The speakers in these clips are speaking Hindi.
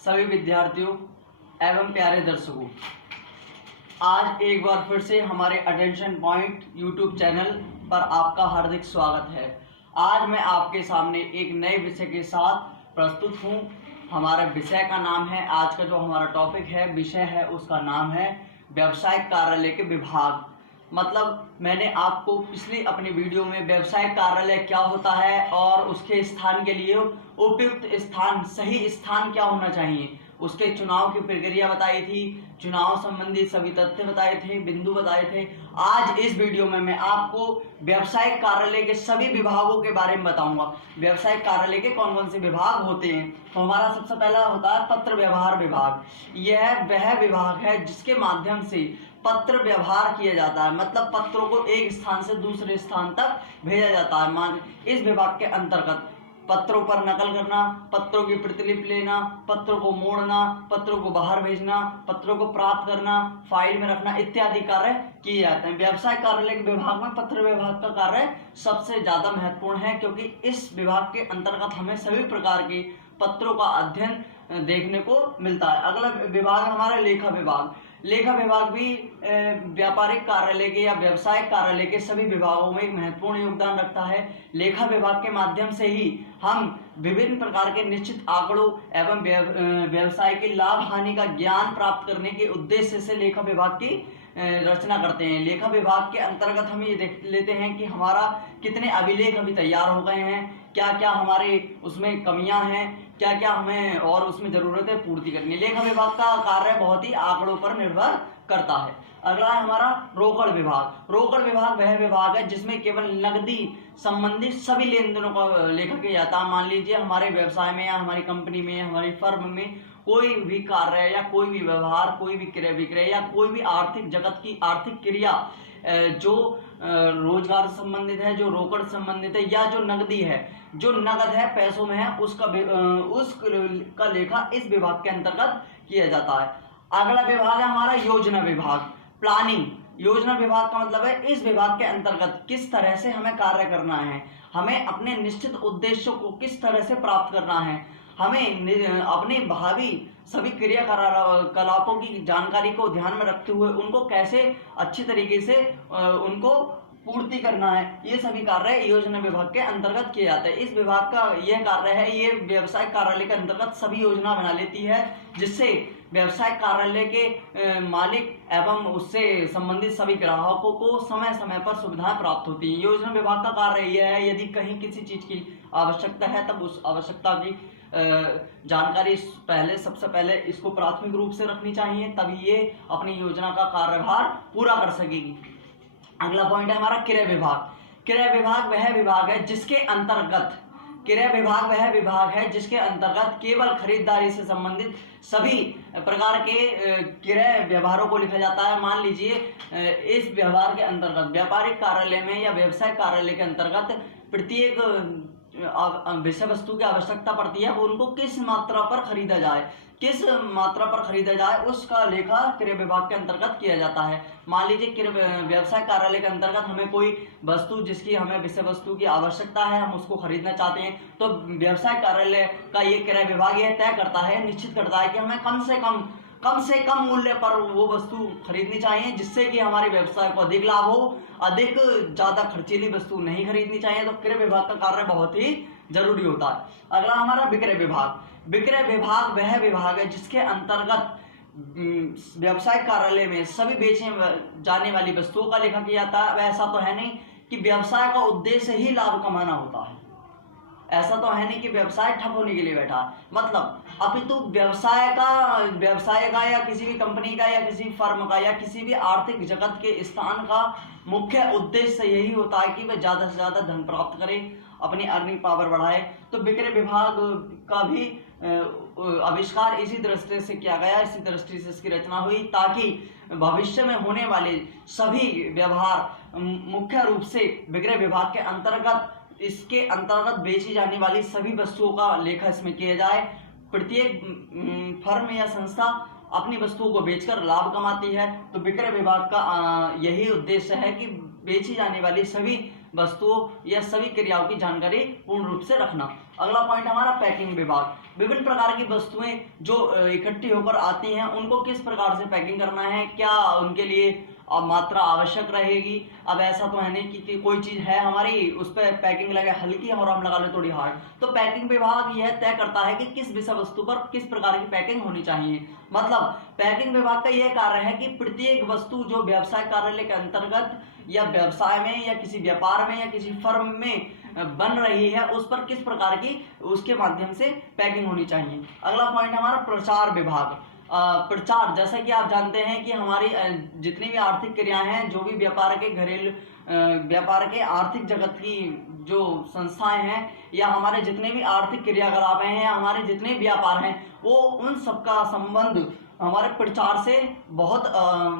सभी विद्यार्थियों एवं प्यारे दर्शकों, आज एक बार फिर से हमारे अटेंशन पॉइंट यूट्यूब चैनल पर आपका हार्दिक स्वागत है। आज मैं आपके सामने एक नए विषय के साथ प्रस्तुत हूँ। हमारे विषय का नाम है, आज का जो हमारा टॉपिक है, विषय है, उसका नाम है व्यावसायिक कार्यालय के विभाग। मतलब मैंने आपको पिछली अपनी वीडियो में व्यवसायिक कार्यालय क्या होता है और उसके स्थान के लिए उपयुक्त स्थान, सही स्थान क्या होना चाहिए, उसके चुनाव की प्रक्रिया बताई थी, चुनाव संबंधी सभी तथ्य बताए थे, बिंदु बताए थे। आज इस वीडियो में मैं आपको व्यवसायिक कार्यालय के सभी विभागों के बारे में बताऊंगा। व्यवसायिक कार्यालय के कौन कौन से विभाग होते हैं। तो हमारा सबसे पहला होता है पत्र व्यवहार विभाग। यह वह विभाग है जिसके माध्यम से पत्र व्यवहार किया जाता है, मतलब पत्रों को एक स्थान से दूसरे स्थान तक भेजा जाता है। इस विभाग के अंतर्गत पत्रों पर नकल करना, पत्रों की प्रतिलिपि लेना, पत्रों को मोड़ना, पत्रों को बाहर भेजना, पत्रों को प्राप्त करना, फाइल में रखना इत्यादि कार्य किए जाते हैं। व्यवसायिक कार्यालय के विभाग में पत्र विभाग का कार्य सबसे ज्यादा महत्वपूर्ण है, क्योंकि इस विभाग के अंतर्गत हमें सभी प्रकार के पत्रों का अध्ययन देखने को मिलता है। अगला विभाग हमारा लेखा विभाग। लेखा विभाग भी व्यापारिक कार्यालय के या व्यवसायिक कार्यालय के सभी विभागों में एक महत्वपूर्ण योगदान रखता है। लेखा विभाग के माध्यम से ही हम विभिन्न प्रकार के निश्चित आंकड़ों एवं व्यवसाय के लाभ हानि का ज्ञान प्राप्त करने के उद्देश्य से लेखा विभाग की रचना करते हैं। लेखा विभाग के अंतर्गत हम ये देख लेते हैं कि हमारा कितने अभिलेख अभी तैयार हो गए हैं, क्या क्या हमारे उसमें कमियां हैं, क्या क्या हमें और उसमें जरूरत है पूर्ति करनी है। लेखा विभाग का कार्य बहुत ही आंकड़ों पर निर्भर करता है। अगला है हमारा रोकड़ विभाग। रोकड़ विभाग वह विभाग है जिसमें केवल नकदी संबंधित सभी लेन देनों का लेखा किया जाता है। मान लीजिए हमारे व्यवसाय में या हमारी कंपनी में, हमारी फर्म में कोई भी कार्य या कोई भी व्यवहार, कोई भी क्रय विक्रय या कोई भी आर्थिक जगत की आर्थिक क्रिया जो रोजगार से संबंधित है, जो रोकड़ संबंधित है या जो नकदी है, जो नगद है, पैसों में है, उसका लेखा इस विभाग के अंतर्गत किया जाता है। अगला विभाग है हमारा योजना विभाग, प्लानिंग। योजना विभाग का मतलब है इस विभाग के अंतर्गत किस तरह से हमें कार्य करना है, हमें अपने निश्चित उद्देश्यों को किस तरह से प्राप्त करना है, हमें अपने भावी सभी क्रियाकलापों की जानकारी को ध्यान में रखते हुए उनको कैसे अच्छी तरीके से उनको पूर्ति करना है, ये सभी कार्य योजना विभाग के अंतर्गत किए जाते हैं। इस विभाग का यह कार्य है, ये व्यवसायिक कार्यालय के अंतर्गत सभी योजना बना लेती है, जिससे व्यवसायिक कार्यालय के मालिक एवं उससे संबंधित सभी ग्राहकों को समय समय पर सुविधाएं प्राप्त होती हैं। योजना विभाग का कार्य यह है, यदि कहीं किसी चीज की आवश्यकता है तब उस आवश्यकता की जानकारी सबसे पहले इसको प्राथमिक रूप से रखनी चाहिए, तभी ये अपनी योजना का कार्यभार पूरा कर सकेगी। अगला पॉइंट है हमारा क्रय विभाग। क्रय विभाग वह विभाग है जिसके अंतर्गत केवल खरीदारी से संबंधित सभी प्रकार के क्रय व्यवहारों को लिखा जाता है। मान लीजिए इस व्यवहार के अंतर्गत व्यापारिक कार्यालय में या व्यवसायिक कार्यालय के अंतर्गत प्रत्येक विषय वस्तु की आवश्यकता पड़ती है, उनको किस मात्रा पर खरीदा जाए, उसका लेखा क्रय विभाग के अंतर्गत किया जाता है। मान लीजिए व्यवसाय कार्यालय के अंतर्गत हमें कोई वस्तु जिसकी हमें विषय वस्तु की आवश्यकता है, हम उसको खरीदना चाहते हैं, तो व्यवसाय कार्यालय का ये क्रय विभाग यह तय करता है, निश्चित करता है कि हमें कम से कम मूल्य पर वो वस्तु खरीदनी चाहिए, जिससे कि हमारे व्यवसाय को अधिक लाभ हो। अधिक ज्यादा खर्चीली वस्तु नहीं खरीदनी चाहिए। तो क्रय विभाग का कार्य बहुत ही जरूरी होता है। अगला हमारा विक्रय विभाग। विक्रय विभाग वह विभाग है जिसके अंतर्गत व्यवसायिक कार्यालय में सभी बेचे जाने वाली वस्तुओं का लेखा किया जाता है। ऐसा तो है नहीं कि व्यवसाय का उद्देश्य ही लाभ कमाना होता है, ऐसा तो है नहीं कि व्यवसाय ठप होने के लिए बैठा, मतलब अपितु व्यवसाय का या किसी भी कंपनी का या किसी फर्म का या किसी भी आर्थिक जगत के स्थान का मुख्य उद्देश्य यही होता है कि वह ज्यादा से ज्यादा धन प्राप्त करे, अपनी अर्निंग पावर बढ़ाए। तो विक्रय विभाग का भी आविष्कार इसी दृष्टि से किया गया, इसी दृष्टि से इसकी रचना हुई, ताकि भविष्य में होने वाले सभी व्यवहार मुख्य रूप से विक्रय विभाग के अंतर्गत, इसके अंतर्गत बेची जाने वाली सभी वस्तुओं का लेखा इसमें किया जाए। प्रत्येक फर्म या संस्था अपनी वस्तुओं को बेचकर लाभ कमाती है, तो विक्रय विभाग का यही उद्देश्य है कि बेची जाने वाली सभी वस्तुओं या सभी क्रियाओं की जानकारी पूर्ण रूप से रखना। अगला पॉइंट हमारा पैकिंग विभाग। विभिन्न प्रकार की वस्तुएं जो इकट्ठी होकर आती हैं उनको किस प्रकार से पैकिंग करना है, क्या उनके लिए मात्रा आवश्यक रहेगी। अब ऐसा तो है नहीं कि कोई चीज है हमारी उस पर पैकिंग लगे हल्की और हम लगा ले थोड़ी हार्ड। तो पैकिंग विभाग यह तय करता है कि किस विषय वस्तु पर किस प्रकार की पैकिंग होनी चाहिए। मतलब पैकिंग विभाग का यह कार्य है कि प्रत्येक वस्तु जो व्यवसाय कार्यालय के अंतर्गत या व्यवसाय में या किसी व्यापार में या किसी फर्म में बन रही है उस पर किस प्रकार की उसके माध्यम से पैकिंग होनी चाहिए। अगला पॉइंट हमारा प्रचार विभाग। प्रचार, जैसा कि आप जानते हैं कि हमारी जितनी भी आर्थिक क्रियाएं हैं, जो भी व्यापार के घरेलू व्यापार के आर्थिक जगत की जो संस्थाएं हैं या हमारे जितने भी आर्थिक क्रियाकलाप हैं या हमारे जितने व्यापार हैं वो उन सबका संबंध हमारे प्रचार से बहुत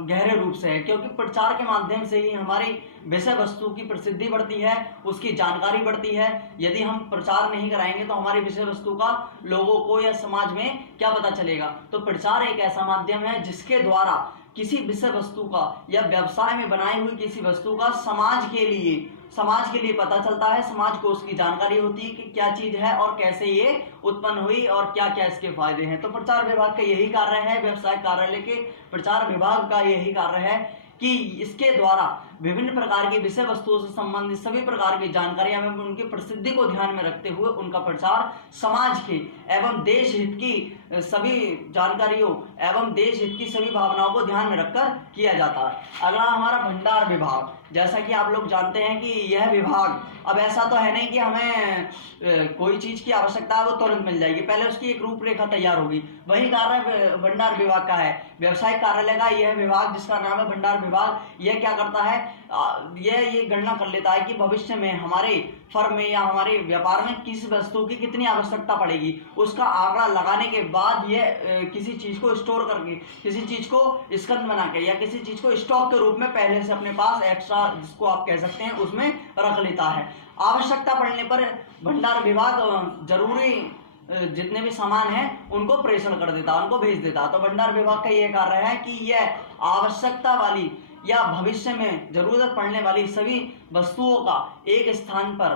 गहरे रूप से है, क्योंकि प्रचार के माध्यम से ही हमारी विषय वस्तु की प्रसिद्धि बढ़ती है, उसकी जानकारी बढ़ती है। यदि हम प्रचार नहीं कराएंगे तो हमारी विषय वस्तु का लोगों को या समाज में क्या पता चलेगा। तो प्रचार एक ऐसा माध्यम है जिसके द्वारा किसी विषय वस्तु का या व्यवसाय में बनाई हुई किसी वस्तु का समाज के लिए पता चलता है, समाज को उसकी जानकारी होती है कि क्या चीज है और कैसे ये उत्पन्न हुई और क्या क्या इसके फायदे हैं। तो प्रचार विभाग का यही कार्य है, व्यवसाय कार्यालय के प्रचार विभाग का यही कार्य है कि इसके द्वारा विभिन्न प्रकार की विषय वस्तुओं से संबंधित सभी प्रकार की जानकारियां एवं उनकी प्रसिद्धि को ध्यान में रखते हुए उनका प्रचार समाज के एवं देश हित की सभी जानकारियों एवं देश हित की सभी भावनाओं को ध्यान में रखकर किया जाता है। अगला हमारा भंडार विभाग। जैसा कि आप लोग जानते हैं कि यह विभाग, अब ऐसा तो है नहीं कि हमें कोई चीज की आवश्यकता है वो तुरंत मिल जाएगी, पहले उसकी एक रूपरेखा तैयार होगी। वही कार्य भंडार विभाग का है। व्यवसायिक कार्यालय का यह विभाग जिसका नाम है भंडार विभाग, यह क्या करता है, ये गणना कर लेता है कि भविष्य में हमारे फर्म में या हमारे व्यापार में किस वस्तु की कितनी आवश्यकता पड़ेगी। उसका आंकड़ा लगाने के बाद यह किसी चीज को स्टोर करके, किसी चीज को स्कंद बना के या किसी चीज को स्टॉक के रूप में पहले से अपने पास एक्स्ट्रा, जिसको आप कह सकते हैं, उसमें रख लेता है। आवश्यकता पड़ने पर भंडार विभाग जरूरी जितने भी सामान हैं उनको प्रेषण कर देता, उनको भेज देता। तो भंडार विभाग का यह कार्य है कि यह आवश्यकता वाली या भविष्य में जरूरत पड़ने वाली सभी वस्तुओं का एक स्थान पर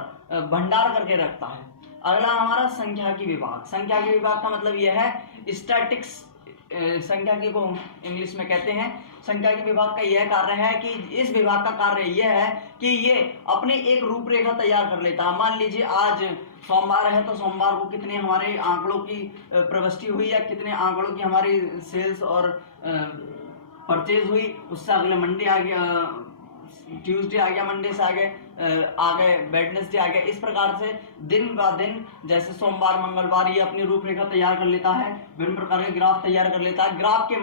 भंडार करके रखता है। अगला हमारा सांख्यिकी विभाग। सांख्यिकी विभाग का मतलब यह है स्टैटिक्स, सांख्यिकी को इंग्लिश में कहते हैं। सांख्यिकी विभाग का यह कार्य है कि इस विभाग का कार्य यह है कि ये अपनी एक रूपरेखा तैयार कर लेता है। मान लीजिए आज सोमवार है तो सोमवार को कितने हमारे आंकड़ों की प्रविष्टि हुई या कितने आंकड़ों की हमारी सेल्स और परचेज हुई, उससे अगले मंडे आ गया, ट्यूसडे आ गया, मंडे से आ गए वेडनेसडे आ गया। इस प्रकार से दिन ब दिन, जैसे सोमवार मंगलवार, ये अपनी रूपरेखा तैयार कर लेता है, विभिन्न प्रकार के ग्राफ तैयार कर लेता है। ग्राफ के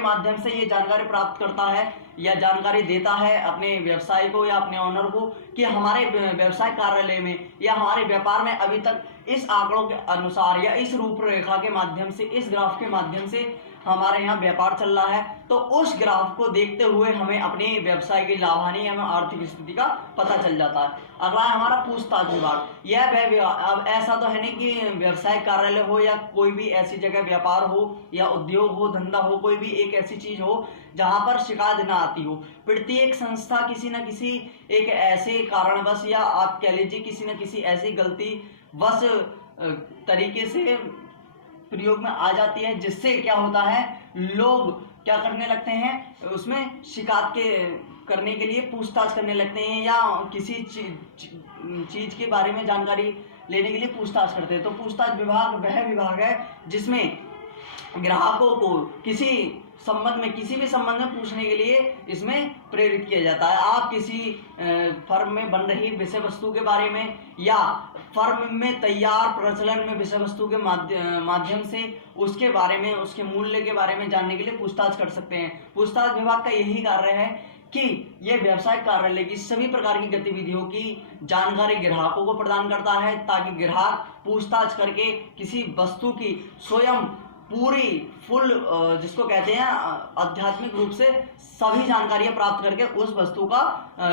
माध्यम से ये जानकारी प्राप्त करता है या जानकारी देता है अपने व्यवसाय को या अपने ऑनर को कि हमारे व्यवसाय कार्यालय में या हमारे व्यापार में अभी तक इस आंकड़ों के अनुसार या इस रूपरेखा के माध्यम से, इस ग्राफ के माध्यम से हमारे यहाँ व्यापार चल रहा है। तो उस ग्राफ को देखते हुए हमें अपने व्यवसाय की लाभहानि एवं आर्थिक स्थिति का पता चल जाता है। अगला है हमारा पूछताछ विभाग। यह वह विभाग, अब ऐसा तो है नहीं कि व्यवसाय कार्यालय हो या कोई भी ऐसी जगह व्यापार हो या उद्योग हो, धंधा हो, कोई भी एक ऐसी चीज हो जहां पर शिकायत ना आती हो। प्रत्येक संस्था किसी न किसी एक ऐसे कारणवश या आप कह लीजिए किसी न किसी ऐसी गलती वश तरीके से प्रयोग में आ जाती है, जिससे क्या होता है, लोग क्या करने लगते हैं, उसमें शिकायत करने के लिए पूछताछ करने लगते हैं या किसी चीज के बारे में जानकारी लेने के लिए पूछताछ करते हैं। तो पूछताछ विभाग वह विभाग है जिसमें ग्राहकों को किसी भी संबंध में पूछने के लिए इसमें प्रेरित किया जाता है। आप किसी फर्म में बन रही विषय वस्तु के बारे में या फर्म में तैयार प्रचलन में विषय वस्तु के माध्यम से उसके बारे में, उसके मूल्य के बारे में जानने के लिए पूछताछ कर सकते हैं। पूछताछ विभाग का यही कार्य है कि यह व्यवसाय कार्यालय की सभी प्रकार की गतिविधियों की जानकारी ग्राहकों को प्रदान करता है, ताकि ग्राहक पूछताछ करके किसी वस्तु की स्वयं पूरी फुल, जिसको कहते हैं आध्यात्मिक रूप से सभी जानकारियां प्राप्त करके उस वस्तु का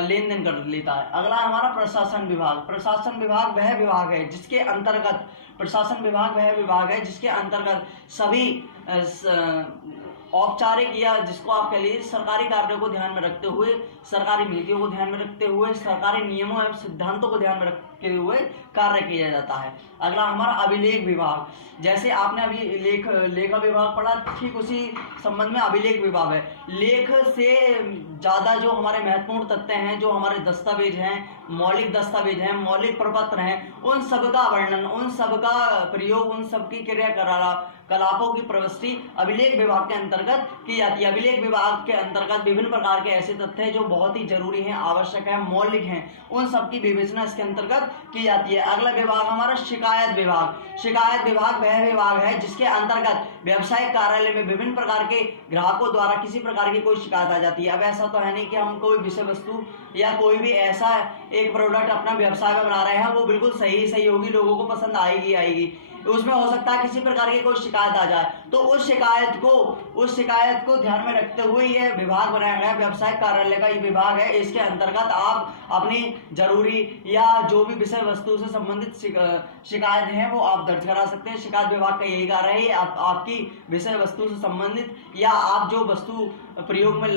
लेन देन कर लेता है। अगला हमारा प्रशासन विभाग। प्रशासन विभाग वह विभाग है जिसके अंतर्गत, प्रशासन विभाग वह विभाग है जिसके अंतर्गत सभी औपचारिक या जिसको आप कह लीजिए सरकारी कार्यों को ध्यान में रखते हुए, सरकारी नीतियों को ध्यान में रखते हुए, सरकारी नियमों एवं सिद्धांतों को ध्यान में रख रखते हुए कार्य किया जाता है। अगला हमारा अभिलेख विभाग। जैसे आपने अभी लेखा विभाग पढ़ा, ठीक उसी संबंध में अभिलेख विभाग है। लेख से ज़्यादा जो हमारे महत्वपूर्ण तथ्य हैं, जो हमारे दस्तावेज हैं, मौलिक दस्तावेज हैं, मौलिक प्रपत्र हैं, उन सब का वर्णन, उन सब का प्रयोग, उन सब की क्रियाकलापों की प्रविष्टि अभिलेख विभाग के अंतर्गत की जाती है। अभिलेख विभाग के अंतर्गत विभिन्न प्रकार के ऐसे तथ्य जो बहुत ही जरूरी हैं, आवश्यक हैं, मौलिक हैं, उन सब की विवेचना इसके अंतर्गत की जाती है। अगला विभाग हमारा शिकायत विभाग। शिकायत विभाग वह विभाग है जिसके अंतर्गत व्यवसायिक कार्यालय में विभिन्न प्रकार के ग्राहकों द्वारा किसी प्रकार की कोई शिकायत आ जाती है। अब ऐसा तो है नहीं कि हम कोई विषय वस्तु या कोई भी ऐसा एक प्रोडक्ट अपना व्यवसाय में बना रहे हैं, वो बिल्कुल सही होगी, लोगों को पसंद आएगी, उसमें हो सकता है किसी प्रकार की कोई शिकायत आ जाए, तो उस शिकायत को ध्यान में रखते हुए यह विभाग बनाया गया। व्यवसायिक कार्यालय का ये विभाग है, इसके अंतर्गत आप अपनी जरूरी या जो भी विषय वस्तु से संबंधित शिकायत हैं वो आप दर्ज करा सकते हैं। शिकायत विभाग का यही कार्य है, आपकी विषय वस्तु से संबंधित या आप जो वस्तु प्रयोग में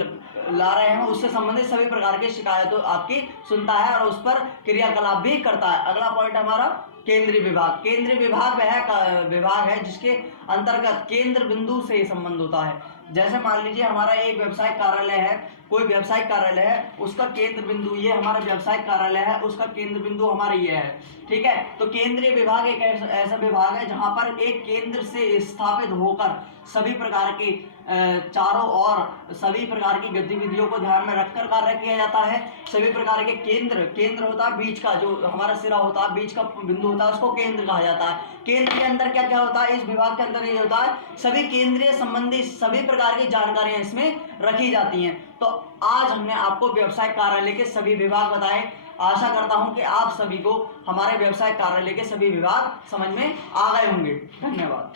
ला रहे हैं उससे संबंधित सभी प्रकार की शिकायतों आपकी सुनता है और उस पर क्रियाकलाप भी करता है। अगला पॉइंट हमारा केंद्रीय विभाग। केंद्रीय विभाग वह विभाग है जिसके अंतर्गत केंद्र बिंदु से संबंध होता है। जैसे मान लीजिए हमारा एक व्यवसायिक कार्यालय है, कोई व्यवसायिक कार्यालय है, उसका केंद्र बिंदु ये हमारा व्यवसायिक कार्यालय है, उसका केंद्र बिंदु हमारा ये है, ठीक है। तो केंद्रीय विभाग एक ऐसा विभाग है जहां पर एक केंद्र से स्थापित होकर सभी प्रकार की चारों ओर सभी प्रकार की गतिविधियों को ध्यान में रखकर कार्य किया जाता है। सभी प्रकार के केंद्र होता है, बीच का जो हमारा सिरा होता है, बीच का बिंदु होता है, उसको केंद्र कहा जाता है। केंद्र के अंदर क्या क्या होता है, इस विभाग के अंदर ये होता है, सभी केंद्रीय संबंधी सभी प्रकार की जानकारियां इसमें रखी जाती हैं। तो आज हमने आपको व्यवसाय कार्यालय के सभी विभाग बताए। आशा करता हूं कि आप सभी को हमारे व्यवसाय कार्यालय के सभी विभाग समझ में आ गए होंगे। धन्यवाद।